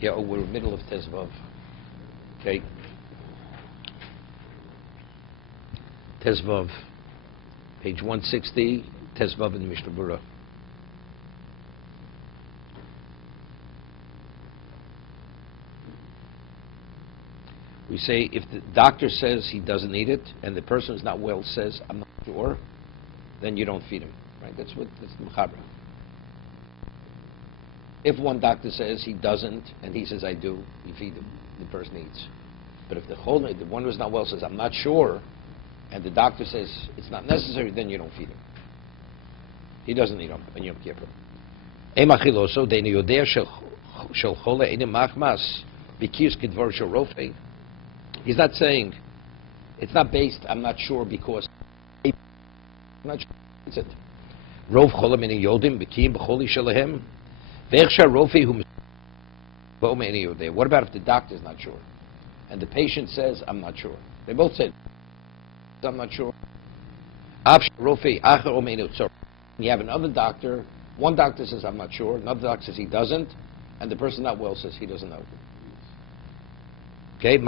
Yeah, oh, we're in the middle of Tezvav. Okay. Tezvav. Page 160, Tezvav in the Mishna BeruraYom. We say if the doctor says he doesn't need it and the person who's not well says, I'm not sure, then you don't feed him. Right? That's the Mechabra. If one doctor says he doesn't and he says I do, you feed him. The person eats. But if the one who's not well says I'm not sure, and the doctor says it's not necessary, then you don't feed him. He doesn't eat on Yom Kippur. He's not saying, it's not based, I'm not sure because I'm not sure. It's it. Rov cholam eni yodim b'kiyim b'choli shalahem. Ve'echsha rofi hu bo'om eni yodeh. What about if the doctor's not sure? And the patient says, I'm not sure. They both said, I'm not sure. You have another doctor, one doctor says, I'm not sure, another doctor says he doesn't, and the person not well says he doesn't know. Okay,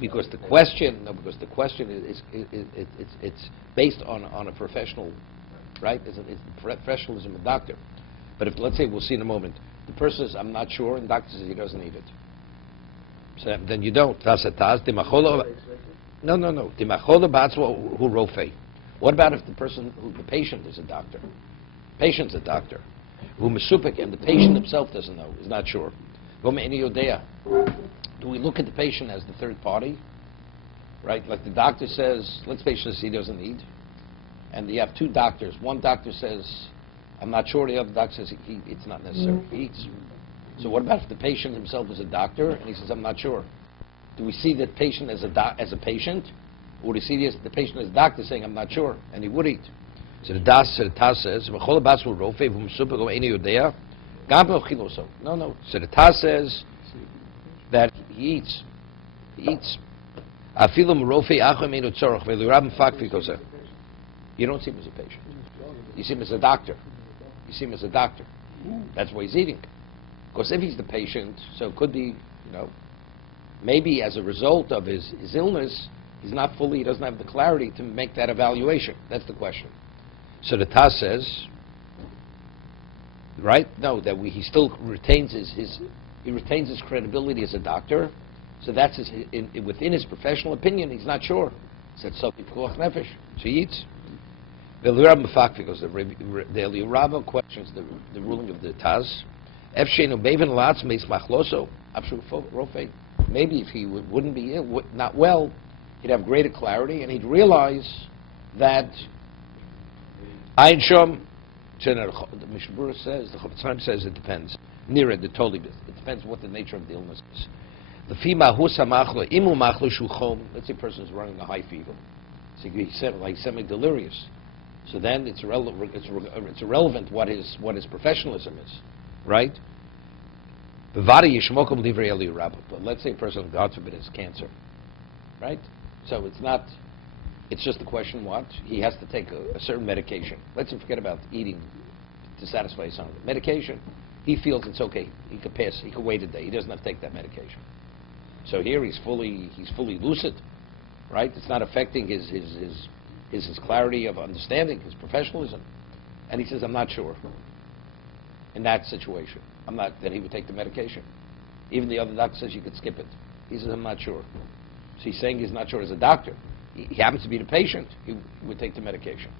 because the question is it's based on a professional, right? It's professionalism of a doctor. But if, let's say, we'll see in a moment, the person says, I'm not sure, and the doctor says he doesn't need it. So then you don't. No. What about if the patient is a doctor? Patient's a doctor. And the patient himself doesn't know, is not sure. Do we look at the patient as the third party? Right? Like the doctor says, let's patient says he doesn't need. And you have two doctors. One doctor says, I'm not sure. The other doctor says it's not necessary. He eats. So what about if the patient himself is a doctor and he says, I'm not sure? Do we see the patient as a patient? Or do we see the patient as a doctor saying, I'm not sure, and he would eat? So the Taz says, no. So the Taz says that he eats. He eats. You don't see him as a patient. You see him as a doctor. You see him as a doctor. That's why he's eating. Because if he's the patient, so it could be, maybe as a result of his illness, he doesn't have the clarity to make that evaluation. That's the question. So the Taz says, right? No, that he still retains his credibility as a doctor. So that's within his professional opinion, he's not sure. He said, so he eats. The Eliyarava questions the ruling of the Taz. Maybe if he wouldn't be ill, not well, he'd have greater clarity and he'd realize that Ayin Shom, the Mishna BeruraYom says, the Chofetz Chaim says it depends. Near it, totally it depends what the nature of the illness is. Let's say a person is running a high fever. So he's semi-delirious. So then it's irrelevant what his professionalism is, right? But let's say a person, God forbid, has cancer, right? So it's just the question what? He has to take a certain medication. Let's forget about eating to satisfy his hunger. Medication, he feels it's okay. He could pass, he could wait a day. He doesn't have to take that medication. So here he's fully lucid, right? It's not affecting his clarity of understanding, his professionalism. And he says, I'm not sure. In that situation, then he would take the medication. Even the other doctor says you could skip it. He says, I'm not sure. So he's saying he's not sure as a doctor. He happens to be the patient. He would take the medication.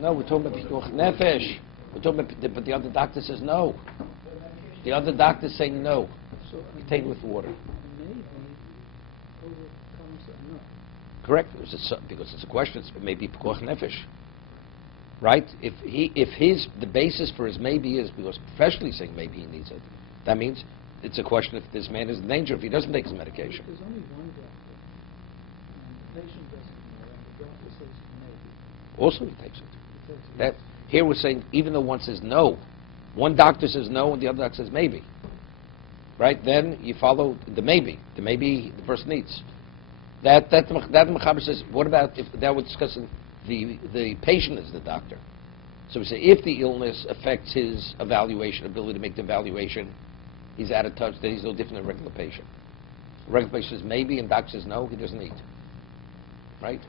No, we're talking about pikuach nefesh. We're talking about, but the other doctor says no. The other doctor's saying no. You take it with water. Correct, because it's a question. It's maybe pikuach nefesh, right? If the basis for his maybe is because professionally saying maybe he needs it, that means it's a question if this man is in danger if he doesn't take his medication. There's only one doctor. The patient doesn't know, and the doctor says maybe. Also, he takes it. Here we're saying even though one says no, one doctor says no and the other doctor says maybe. right? Then you follow the maybe the person needs. That Mechaber says, what about if that we're discussing the patient is the doctor? So we say if the illness affects his evaluation, ability to make the evaluation, he's out of touch, then he's no different than a regular patient. A regular patient says maybe, and doctor says no, he doesn't eat. Right?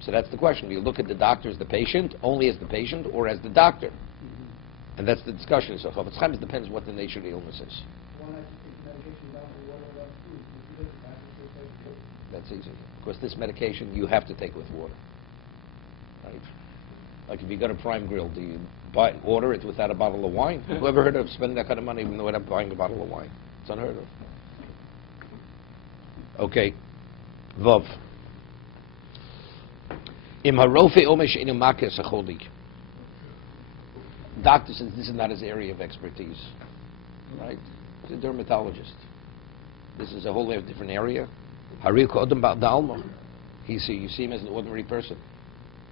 So that's the question. Do you look at the doctor as the patient, only as the patient, or as the doctor? And that's the discussion. So Chofetz Chaim, it depends what the nature of the illness is. Why not just take medication without water, without food? If you look at that, it's That's easy. Because this medication you have to take with water. Right? Like if you go to Prime Grill, do you order it without a bottle of wine? Who ever heard of spending that kind of money without buying a bottle of wine? It's unheard of. Okay. Vav. Im harofe omesh inu makes a cholik. Doctor says this is not his area of expertise. Right? He's a dermatologist. This is a whole different area. You see him as an ordinary person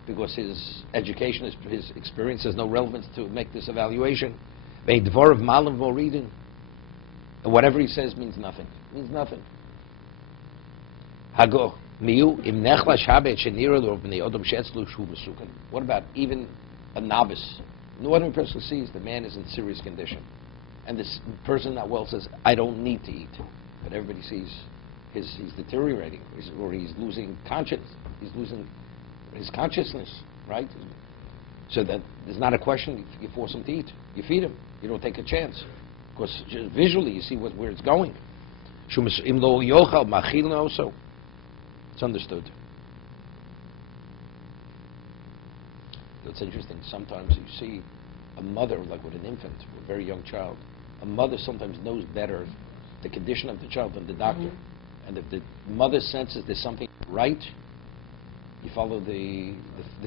because his education, his experience has no relevance to make this evaluation. And whatever he says means nothing. Means nothing. What about even a novice? An ordinary person sees the man is in serious condition. And this person not well says, I don't need to eat. But everybody sees he's deteriorating, or he's losing conscience. He's losing his consciousness, right? So that there's not a question you force him to eat. You feed him. You don't take a chance. Because visually you see where it's going. It's understood. It's interesting. Sometimes you see a mother, like with an infant, a very young child, a mother sometimes knows better the condition of the child than the doctor. Mm-hmm. And if the mother senses there's something right, you follow the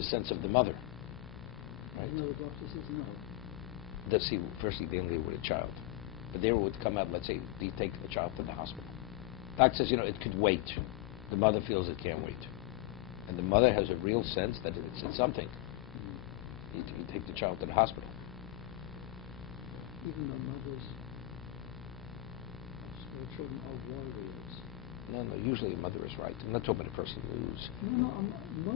sense of the mother. Right? No, the doctor says no. Let's see, firstly, they only with a child. But they would come out, let's say, they take the child to the hospital. Doctor says, it could wait. The mother feels it can't wait. And the mother has a real sense that it's something. You take the child to the hospital. Even though mothers, children are warriors. No, usually a mother is right. I'm not talking about a person who's... No, the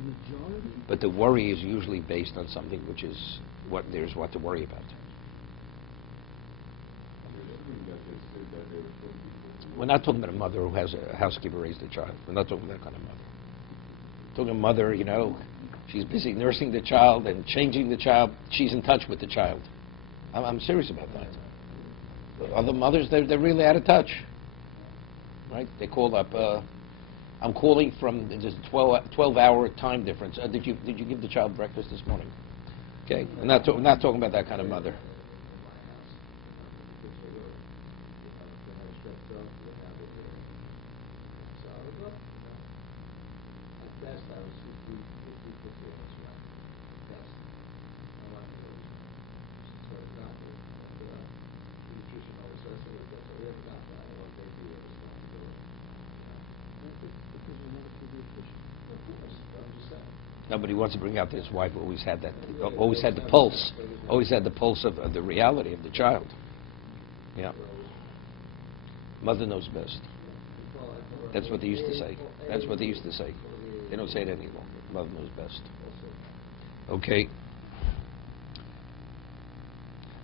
majority... But the worry is usually based on something which is what to worry about. We're not talking about a mother who has a housekeeper raised a child. We're not talking about that kind of mother. We're talking about a mother, she's busy nursing the child and changing the child. She's in touch with the child. I'm serious about that. Other mothers, they're really out of touch. Right? They call up, I'm calling from, there's a 12-hour time difference. Did you give the child breakfast this morning? Okay, I'm not talking about that kind of mother. Nobody wants to bring out that his wife always had the pulse of the reality of the child. Yeah. Mother knows best. That's what they used to say. They don't say it any longer. Mother knows best. Okay.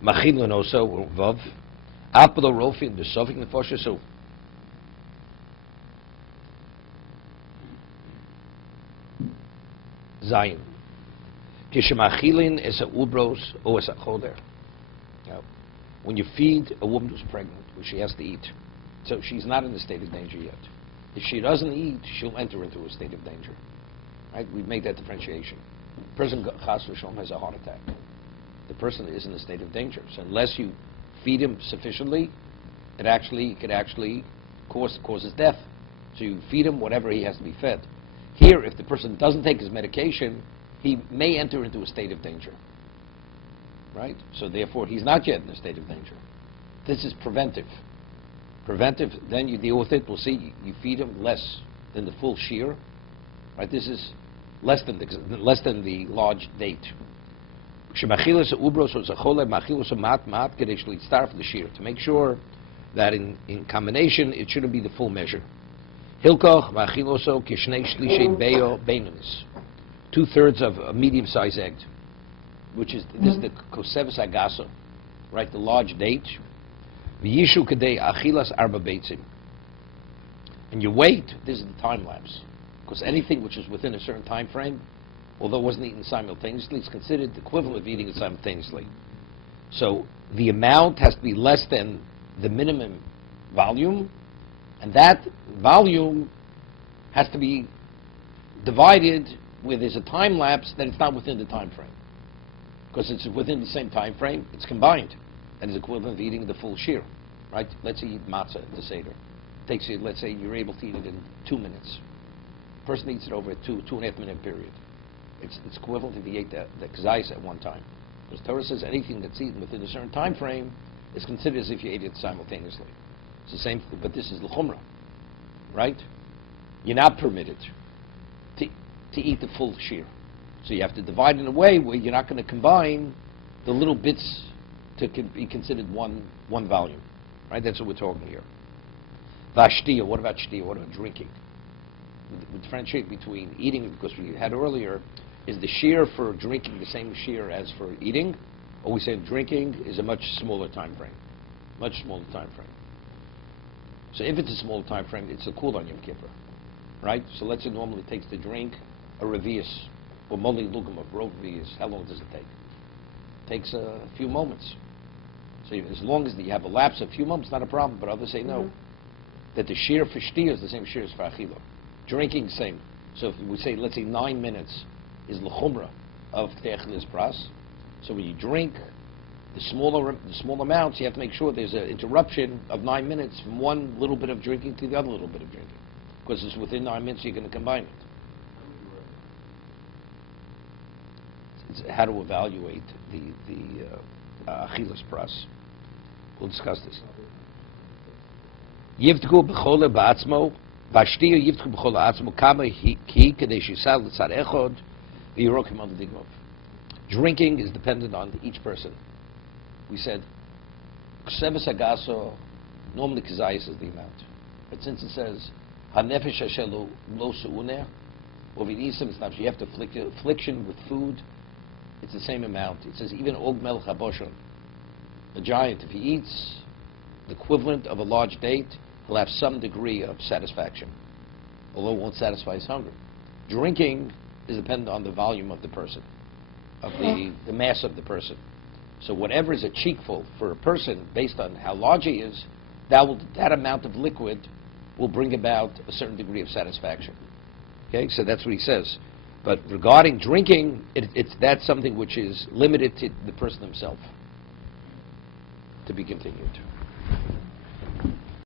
Machilon also vav. Apelo rofin besofik nefoshesu. Zion. Kishemachilin is a ubros or is a choder. When you feed a woman who's pregnant, she has to eat. So she's not in a state of danger yet. If she doesn't eat, she'll enter into a state of danger. Right? We've made that differentiation. The person chas v'shalom has a heart attack. The person is in a state of danger. So unless you feed him sufficiently, it could actually causes death. So you feed him whatever he has to be fed. Here, if the person doesn't take his medication, he may enter into a state of danger. Right? So therefore, he's not yet in a state of danger. This is preventive. Preventive, then you deal with it. We'll see, you feed him less than the full shear. Right? This is less than the large date. Shemachilas ubros or zachole machilas mat kadesh litztarf l'shir, to make sure that in combination it shouldn't be the full measure. Hilkoch machiloso kishnei shlishay beyo beinunis, 2/3 of a medium-sized egg, which is this is the koseves agaso, right? The large date. V'yishu kadei achilas arba beitzim. And you wait. This is the time lapse, because anything which is within a certain time frame, although it wasn't eaten simultaneously, it's considered the equivalent of eating it simultaneously. So the amount has to be less than the minimum volume, and that volume has to be divided where there's a time lapse that it's not within the time frame. Because it's within the same time frame, it's combined, and is equivalent of eating the full shear, right? Let's say you eat matzah at the Seder. Takes you, let's say you're able to eat it in 2 minutes. Person eats it over a 2.5 minute period. It's equivalent if he ate the kazais at one time. Because Torah says anything that's eaten within a certain time frame is considered as if you ate it simultaneously. It's the same, but this is l'chumrah, right? You're not permitted to eat the full shear. So you have to divide in a way where you're not going to combine the little bits to be considered one volume, right? That's what we're talking here. Vashtiya, what about shtiya? What about drinking? We differentiate between eating, because we had earlier, is the shear for drinking the same shear as for eating? Or we say drinking is a much smaller time frame. Much smaller time frame. So if it's a smaller time frame, it's a cool on Yom Kippur, right? So let's say normally it takes to drink a revius, or moli lugum of road revius. How long does it take? It takes a few moments. So as long as you have a lapse of a few moments, not a problem, but others say no. That the shear for shtiya is the same shear as for achila. Drinking, same. So if we say, let's say 9 minutes is l'chumra of k'te'achilas pras. So when you drink the small amounts, you have to make sure there's an interruption of 9 minutes from one little bit of drinking to the other little bit of drinking. Because it's within 9 minutes you're going to combine it. It's how to evaluate the achilas pras. We'll discuss this. Yivtku b'chole ba'atzmo, v'ashtiya yivtku b'chole atzmo, kama ki kadei shisal l'tzad echod, v'yirokim al digmov. Drinking is dependent on each person. We said, kseves agaso, normally kazayis is the amount. But since it says, hanefesh hashelu lo su'uneh, or v'nisim, it's not, you have to affliction with food, it's the same amount. It says, even og melech haboshon, a giant, if he eats the equivalent of a large date, he'll have some degree of satisfaction, although it won't satisfy his hunger. Drinking is dependent on the volume of the person, of the mass of the person. So whatever is a cheekful for a person, based on how large he is, that amount of liquid will bring about a certain degree of satisfaction. Okay, so that's what he says. But regarding drinking, that's something which is limited to the person himself. To be continued.